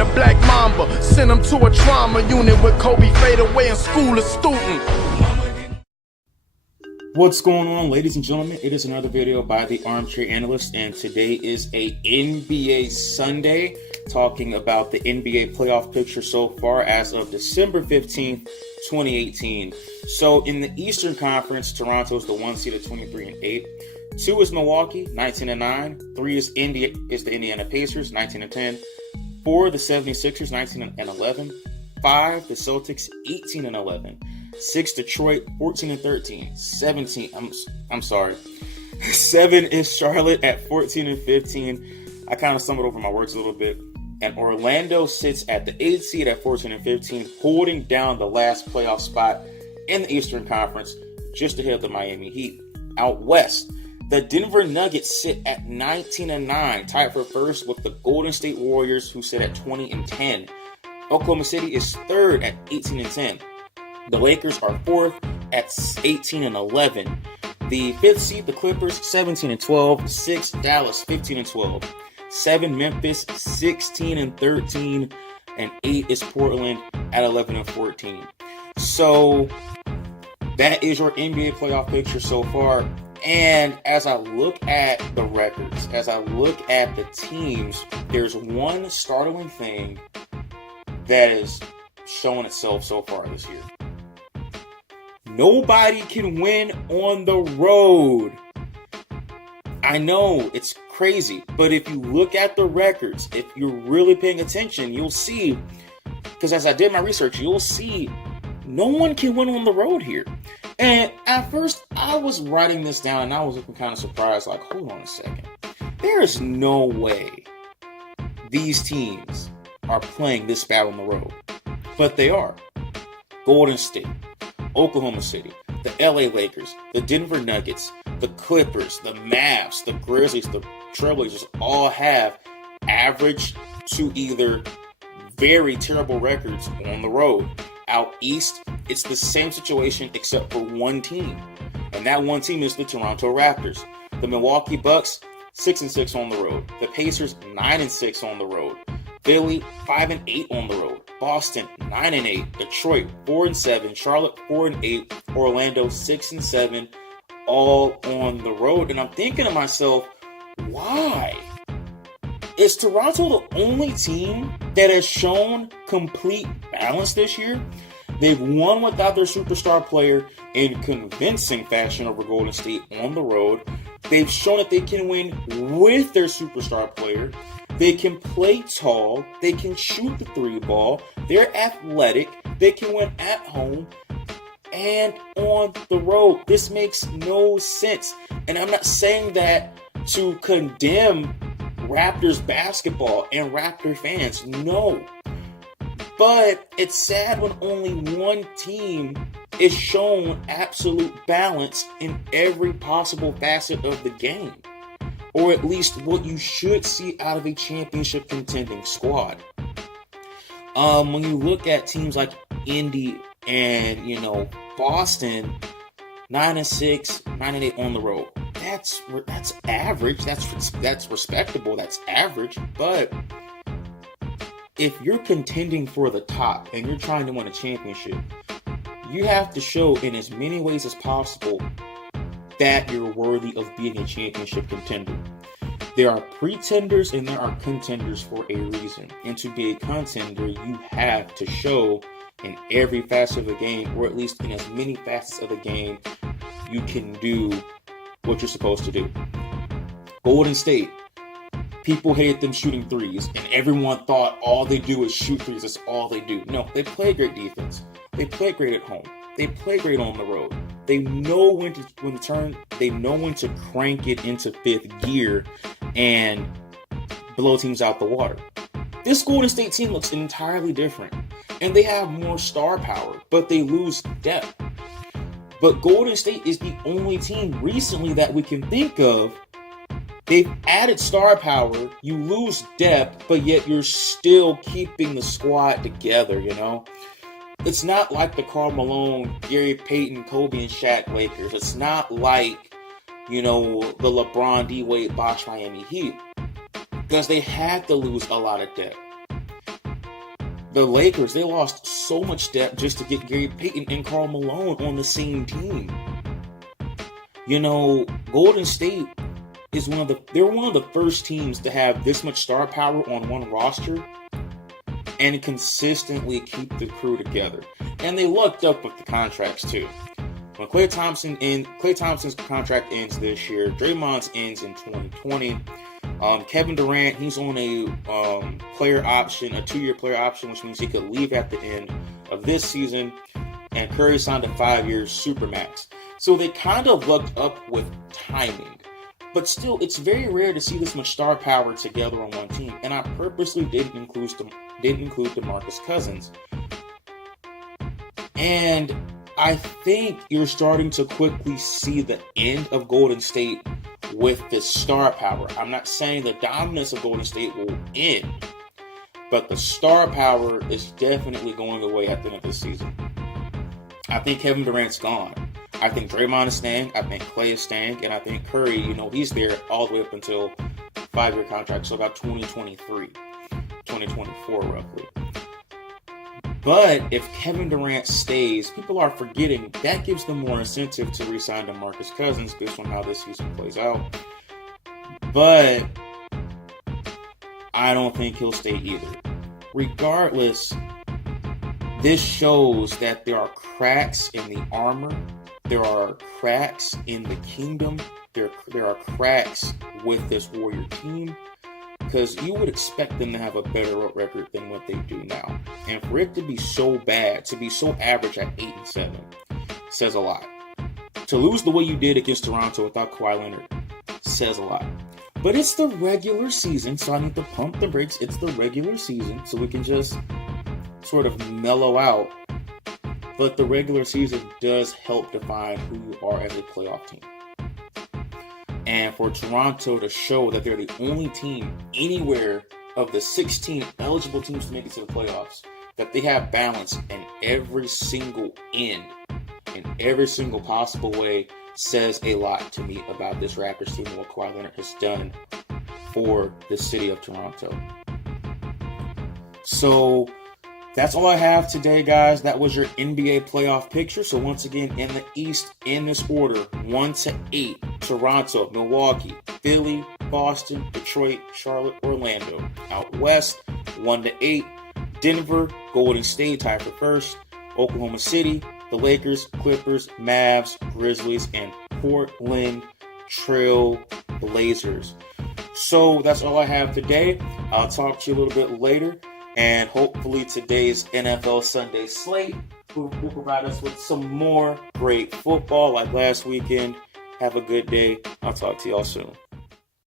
a black mamba. Send him to a trauma unit with Kobe fade away in school a student. What's going on, ladies and gentlemen? It is another video by the Armchair Analyst, and today is a NBA Sunday, talking about the NBA playoff picture so far as of December 15th, 2018. So in the Eastern Conference, Toronto is the 1 seed at 23-8. 2 is Milwaukee, 19-9. 3 is the Indiana Pacers, 19-10. 4 the 76ers, 19-11. 5 the Celtics, 18-11. 6 Detroit, 14-13. 7 is Charlotte at 14-15. I kind of stumbled over my words a little bit. And Orlando sits at the 8th seed at 14-15, holding down the last playoff spot in the Eastern Conference, just ahead of the Miami Heat. Out west, the Denver Nuggets sit at 19-9, tied for first with the Golden State Warriors, who sit at 20-10. Oklahoma City is third at 18-10. The Lakers are fourth at 18-11. The 5th seed, the Clippers, 17-12. 6 Dallas, 15-12. 7 Memphis, 16-13. And 8 is Portland at 11-14. So that is your NBA playoff picture so far. And as I look at the records, as I look at the teams, there's one startling thing that is showing itself so far this year. Nobody can win on the road. I know it's crazy, but if you look at the records, if you're really paying attention, you'll see, because as I did my research, you'll see no one can win on the road here. And at first, I was writing this down and I was looking kind of surprised, like, hold on a second. There is no way these teams are playing this bad on the road. But they are. Golden State, Oklahoma City, the LA Lakers, the Denver Nuggets, the Clippers, the Mavs, the Grizzlies, the Trailblazers all have average to either very terrible records on the road. Out east, it's the same situation except for one team. And that one team is the Toronto Raptors. The Milwaukee Bucks, 6-6 on the road. The Pacers, 9-6 on the road. Philly, 5-8 on the road. Boston, 9-8. Detroit, 4-7. Charlotte, 4-8. Orlando, 6-7. All on the road. And I'm thinking to myself, why? Is Toronto the only team that has shown complete balance this year? They've won without their superstar player in convincing fashion over Golden State on the road. They've shown that they can win with their superstar player. They can play tall. They can shoot the 3 ball. They're athletic. They can win at home and on the road. This makes no sense. And I'm not saying that to condemn Raptors basketball and Raptor fans. No. But it's sad when only one team is shown absolute balance in every possible facet of the game. Or at least what you should see out of a championship contending squad. When you look at teams like Indy and, Boston, 9-6, 9-8 on the road. That's average. That's respectable. That's average. But if you're contending for the top and you're trying to win a championship, you have to show in as many ways as possible that you're worthy of being a championship contender. There are pretenders and there are contenders for a reason. And to be a contender, you have to show in every facet of the game, or at least in as many facets of the game, you can do what you're supposed to do. Golden State, people hated them shooting threes, and everyone thought all they do is shoot threes. That's all they do. No, they play great defense. They play great at home. They play great on the road. They know when to turn. They know when to crank it into 5th gear and blow teams out the water. This Golden State team looks entirely different, and they have more star power, but they lose depth. But Golden State is the only team recently that we can think of. They've added star power, you lose depth, but yet you're still keeping the squad together, It's not like the Karl Malone, Gary Payton, Kobe, and Shaq Lakers. It's not like, the LeBron, D. Wade, Bosh Miami Heat. Because they had to lose a lot of depth. the Lakers, they lost so much depth just to get Gary Payton and Karl Malone on the same team. You know, Golden State is they're one of the first teams to have this much star power on one roster and consistently keep the crew together. And they lucked up with the contracts too. When Klay Thompson's contract ends this year, Draymond's ends in 2020. Kevin Durant, he's on a player option, a 2-year player option, which means he could leave at the end of this season. And Curry signed a 5-year supermax. So they kind of lucked up with timing. But still, it's very rare to see this much star power together on one team. And I purposely didn't include DeMarcus Cousins. And I think you're starting to quickly see the end of Golden State with this star power. I'm not saying the dominance of Golden State will end, but the star power is definitely going away at the end of this season. I think Kevin Durant's gone. I think Draymond is staying. I think Klay is staying. And I think Curry, he's there all the way up until 5-year contract, so about 2023, 2024 roughly. But if Kevin Durant stays, people are forgetting that gives them more incentive to re-sign DeMarcus Cousins based on how this season plays out. But I don't think he'll stay either. Regardless, this shows that there are cracks in the armor. There are cracks in the kingdom. There are cracks with this Warrior team. Because you would expect them to have a better record than what they do now. And for it to be so bad, to be so average at 8-7, says a lot. To lose the way you did against Toronto without Kawhi Leonard says a lot. But it's the regular season, so I need to pump the brakes. It's the regular season, so we can just sort of mellow out. But the regular season does help define who you are as a playoff team. And for Toronto to show that they're the only team anywhere of the 16 eligible teams to make it to the playoffs, that they have balance in every single end, in every single possible way, says a lot to me about this Raptors team and what Kawhi Leonard has done for the city of Toronto. So that's all I have today, guys. That was your NBA playoff picture. So once again, in the East, in this order, 1-8, Toronto, Milwaukee, Philly, Boston, Detroit, Charlotte, Orlando. Out West, 1-8, Denver, Golden State tied for first, Oklahoma City, the Lakers, Clippers, Mavs, Grizzlies, and Portland Trail Blazers. So that's all I have today. I'll talk to you a little bit later. And hopefully today's NFL Sunday slate will provide us with some more great football like last weekend. Have a good day. I'll talk to y'all soon.